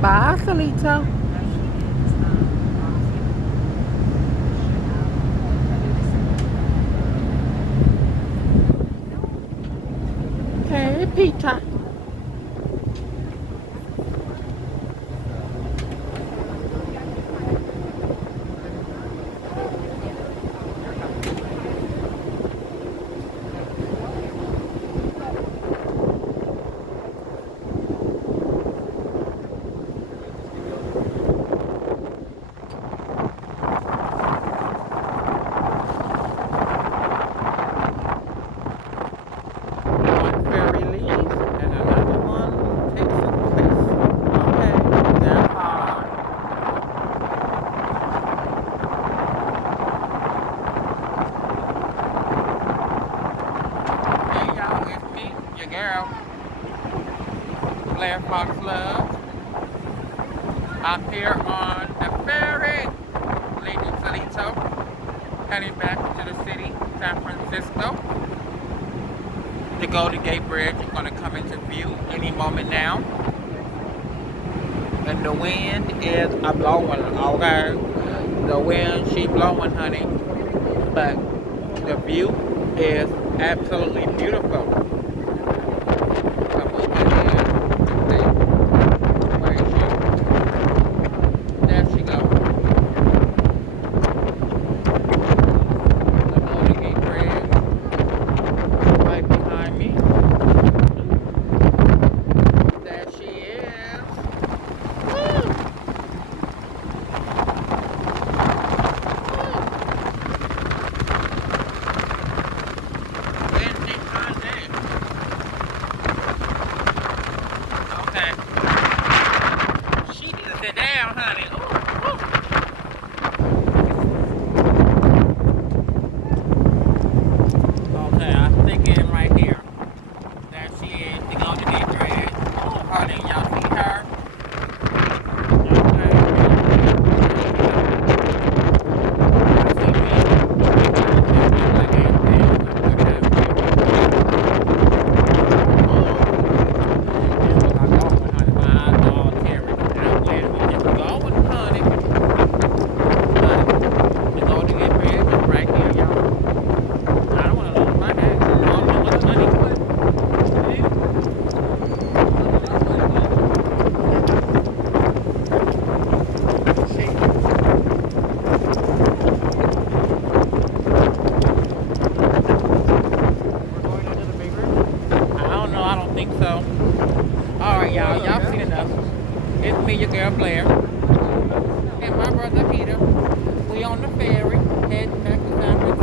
Bye, Salito. Hey, Peter. One ferry leaves and another one takes its place. Okay, that part. Hey y'all, it's me, your girl, Blair Fox Love, out here on the ferry, leaving Toledo, heading back to the city, San Francisco. The Golden Gate Bridge is going to come into view any moment now. And the wind is a blowing, okay? The wind, she blowing, honey. But the view is absolutely beautiful. Come over here. See? Where is she? There she goes. The Golden Gate Bridge right behind me. There she is. Woo! When she comes in. Okay. She needs to sit down, honey. Ooh, ooh. Okay, I stick in right here. There she is. The Golden Gate Bridge. Oh, honey, y'all see her? Okay, there she go. Y'all see me? I'm like, hey, man, I'm a good ass That's what I going, honey. My eyes are all teary. I'm glad we just going, honey. Honey, the Golden Gate Bridge is right here, y'all. I don't want to lose my hat. I don't know much money. I don't know. I don't think so. All right, y'all. Y'all seen enough. It's me, your girl Blair, and my brother Peter. We on the ferry heading back to San Francisco.